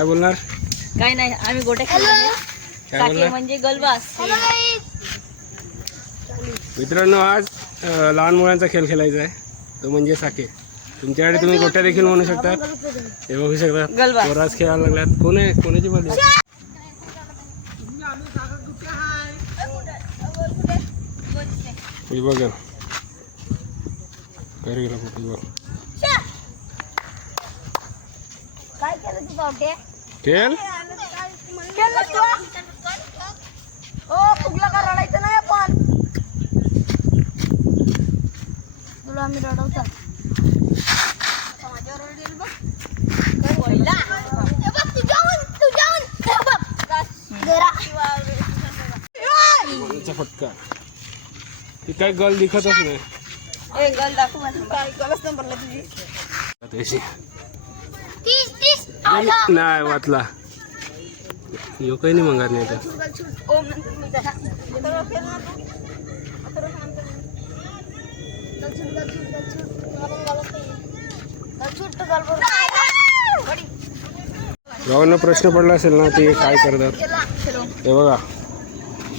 काय बोलणार? काय नाही आम्ही गोट्या काय काके बोलणार? म्हणजे गलबास. मित्रांनो आज लहान मुलांचा खेळ खेळायचा आहे. तो म्हणजे साके. तुमच्याकडे तुम्ही गोट्या देखील म्हणू शकता. हे बघू शकता. पोरास खेळायला लागल्यात. कोण आहे? कोणाची हे बघा. काय रे गेला कुठे बघ. काय केलं तू ओ फुगला का रडायचं नाही आपण. तुला आम्ही रडवतो. फटका. ती काय गल दिखतच नाही. गल दाखव गलच नंबरला तुझी. नाही वाचला यो काही नाही मंगार नाही तर. गावांना प्रश्न पडला असेल ना ते काय करतात? हे बघा.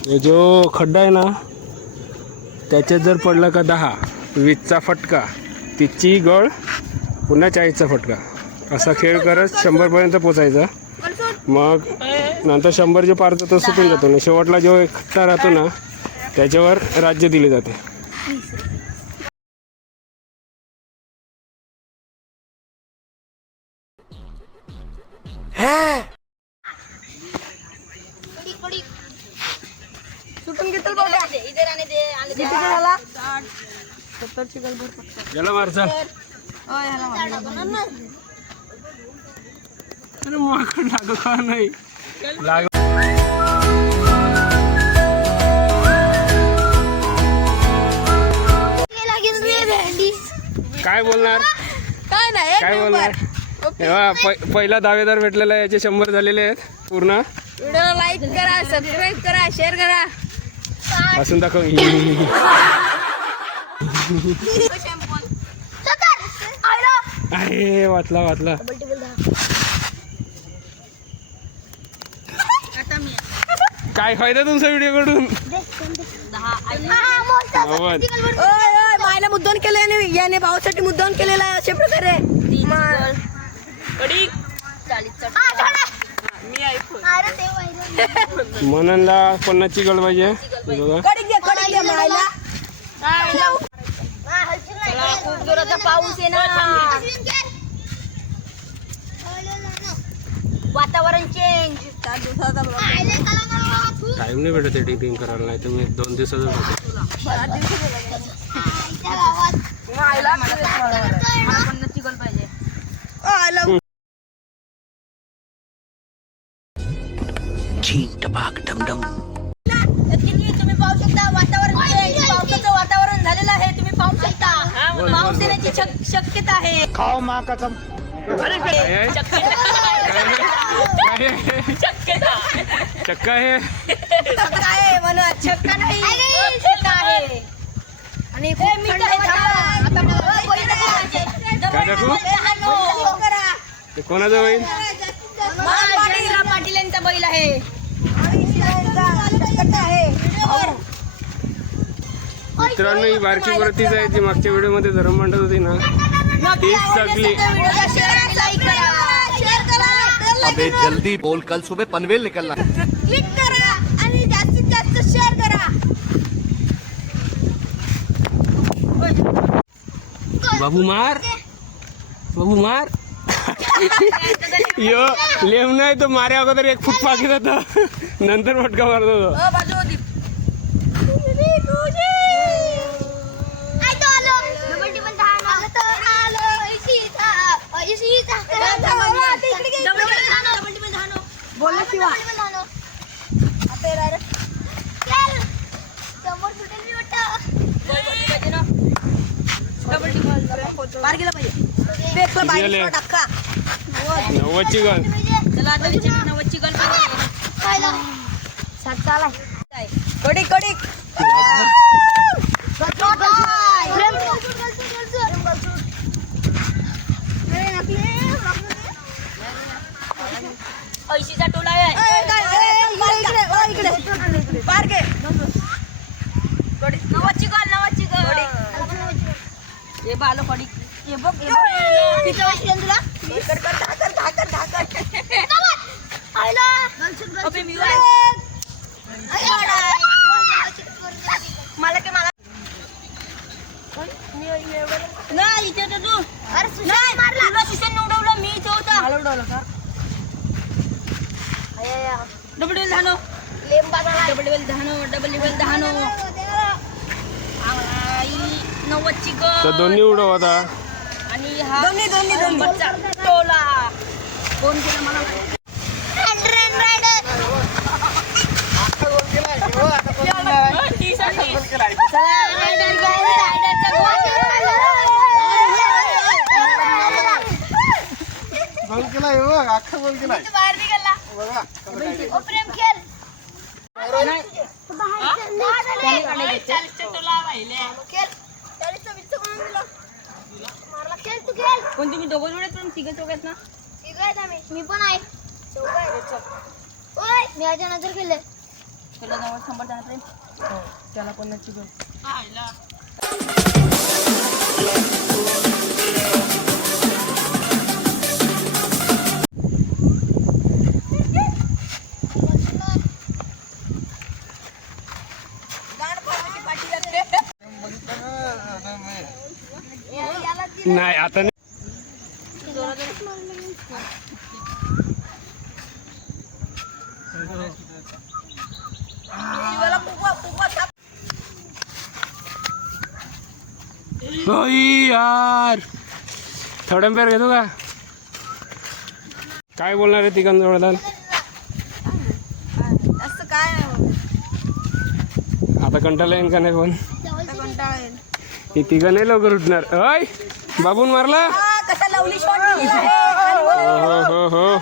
हे जो खड्डा आहे ना त्याच्यात जर पडला का दहा वीसचा फटका तिची गळ पुन्हा चाळीसचा फटका. असा खेळ करत शंभरपर्यंत पोचायचा. मग नंतर शंभर जे पार तो सुटून जातो. ना शेवटला जो एक खट्टा राहतो ना त्याच्यावर राज्य दिले जाते. गल मारचा. अरे माकड लागो का नाही? लाग काय बोलणार? काय नाही काय बोलणार? तेव्हा प- पहिला दावेदार भेटलेला आहे याचे शंभर झालेले आहेत पूर्ण. व्हिडिओला लाईक करा सबस्क्राईब करा शेअर करा. असून दाखव. अरे वाचला वाचला आता मी काय फायदा तुमचा व्हिडिओ कडून? नव्वद मायला मुद्दाम केलं याने याने भावासाठी मुद्दाम केलेला आहे अशा प्रकारे. कडी. मी ऐकून मननला पन्नासची गळ पाहिजे? हे खूप जोराचा पाऊस आहे ना. वातावरण चेंज टाइम नाही भेटत एडिटिंग करायला नाही तर मी दोन पाहिजे तुम्ही पाहू शकता वातावरण. पावसाचं वातावरण झालेलं आहे तुम्ही पाहू शकता पाऊस येण्याची शक- शक्यता आहे काय आहे? काय आहे? चक्का आहे. आहे म्हणा शक्का नाही. आहे. आणि खूप थंड आहे. आता मला बैल. काय दाखवू? ते कोणाचं महाजयराव पाटील यांचा बैल आहे. मित्रांनो ही बारकी वरतीच आहे. जी मागच्या व्हिडिओमध्ये धरम मांडत होती ना. तीच सगळी अबे जल्दी बोल कल सुबह पनवेल निकलना है। क्लिक करा आणि जास्तीत जास्त शेअर करा. बाबू मार। बाबू मार। यो लेम नाही तो मारे अगोदर एक फूट पाकी जातो नंतर फटका मारतो होती आय तो आलो डबल टेबल धान आलं तर आलो इशीचा इशीचा डबल टेबल धानो डबल टेबल धानो बोलला शिवा आता येणार चल समोर सुटेल मी वाटतं डबल टिकल बार गेला पाहिजे टाका नव्वदची गण चला आता विचार नव्वदची गल सात चालाय कडी कडी ऐशीचा टोला इकडे. बाहेर घे. नवाची गॉल नवाची गॉल हे बालो कडी हे बघ बघ. किती वर्ष झाली तुला. कर, कर, ढाकर, ढाकर, ढाकर. अबे मी. मला काय मला नाही इथे तू. तुला सुशांत उडवलं मी इथे होता. मला उडवलं का? डबल धानो डबल डबल धानो डबल डबल धानो आई नव्वदची तर गॉल दोन्ही उडव आता आणि हा दोन्ही, दोन्ही. नंबरचा टोला कोण केला मला माहिती. ती साठी. बाहेर निघाला. चाळीसचा टोला वाहिले. पण तुम्ही दोघं जोड्यात पण तिघं चौघात ना? मी पण आहे. ओय, मी आज नजर केले त्याला जवळ शंभर जण प्रेम त्याला पण नक्की पाठी जाते. नाही आता थोड्या पेर घेतो का? काय बोलणार आहे जोडदार असं काय आता कंटाळा येईन का नाही पण. ही तिघं नाही लवकर उठणार. अय बाबून मारला? हा, कसा लवली शॉट हो हो हो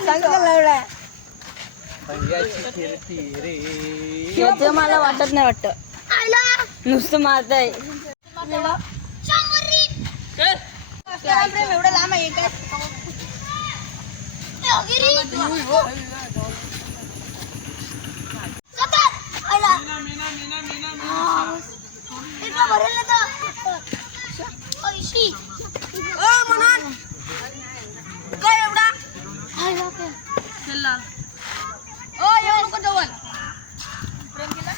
ते मला वाटत नाही वाटत. नुसतं मारत आहे एवढं लांब आहे काय? ओ म्हणून काय एवढा चला ओ येऊ नको जवळ प्रेम केला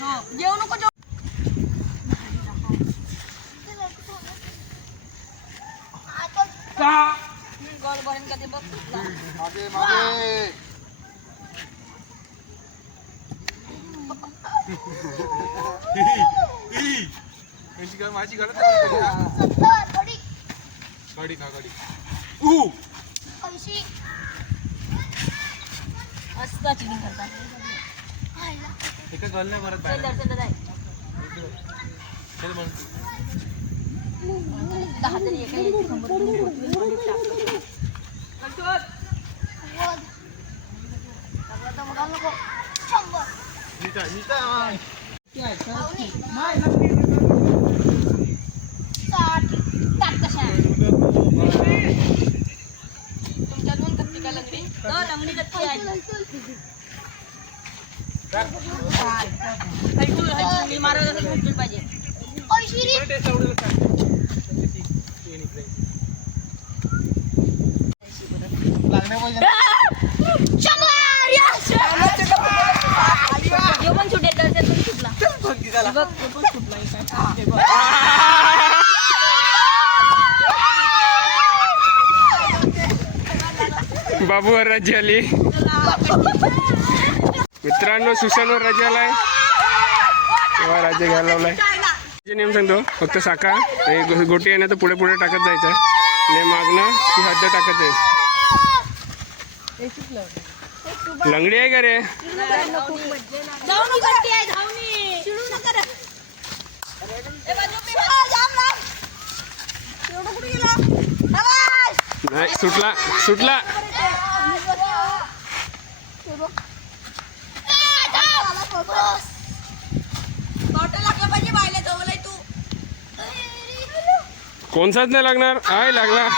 हो येऊ नको जवळ गॉल भरेन का ते बघ मस्त चिटिंग करतात. चल दर्शन दादा दहा तरी एका याची शंभर रुपये होतील, कोणी टाक. टाक कशा तुमच्या दोन कत्ती का लंगडी हो लंगडी कत्ती आहे हलटूल हलटूल मी मारत असेल हलटूल पाहिजे यो पण सुटेल दर्शन पण सुटला बघ पण सुटला बाबूवर राज्य आली. मित्रांनो सुशांतवर राज्य आलाय. तेव्हा राज्य घ्यायला लावलाय. नियम सांगतो फक्त साका गोटी आहे ना तर पुढे पुढे टाकत जायचं. नेम मागणं की हद्द टाकत आहे लंगडी आहे का रे? सुटला सुटला. आहे धावणी चिडू नका रे. ए बाजू पे एवढं कुठे गेला आवाज! नाही सुटला सुटला बॉटल लागलं पाहिजे बायला जवळ आहे तू कोणचाच नाही लागणार? आहे लागला.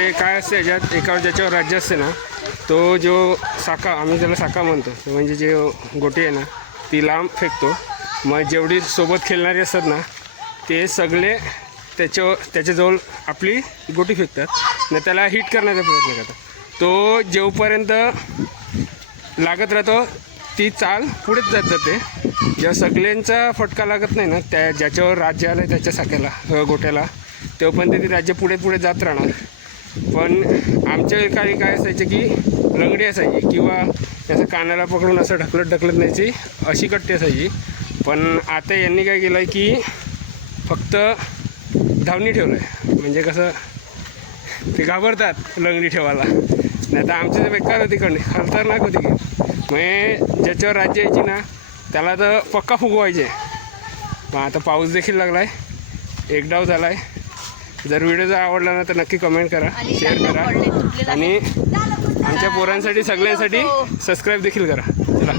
म्हणजे असते याच्यात एकावर ज्याच्यावर राज्य असते ना तो जो साखा आम्ही त्याला साखा म्हणतो म्हणजे जे गोटी आहे ना ती लांब फेकतो. मग जेवढी सोबत खेळणारी असतात ना ते सगळे त्याच्यावर त्याच्याजवळ आपली गोटी फेकतात. न त्याला हिट करण्याचा प्रयत्न करतात. तो जेवपर्यंत लागत राहतो ती चाल पुढेच जात जाते. जेव्हा सगळ्यांचा फटका लागत नाही ना त्या ज्याच्यावर राज्य आलं आहे त्याच्या साख्याला गोट्याला तेव्हापर्यंत ती राज्य पुढे पुढे जात राहणार. पण आमच्या काळी काय असायचे की लंगडी असायची किंवा असं कानाला पकडून असं ढकलत ढकलत न्यायची अशी कट्टी असायची. पण आता यांनी काय केलं आहे की फक्त धावणी ठेवलं आहे म्हणजे कसं ते घाबरतात लंगडी ठेवायला. नाही तर आमची तर बेकार होती कडे खतरनाक होती की. म्हणजे ज्याच्यावर राज्य यायची ना त्याला तर पक्का फुगवायचे. मग आता पाऊस देखील लागला आहे एक डाव झाला आहे जर व्हिडिओ जर आवडला ना तर नक्की कमेंट करा शेअर करा. आणि आमच्या पोरांसाठी सगळ्यांसाठी सबस्क्राईब देखील करा. चला.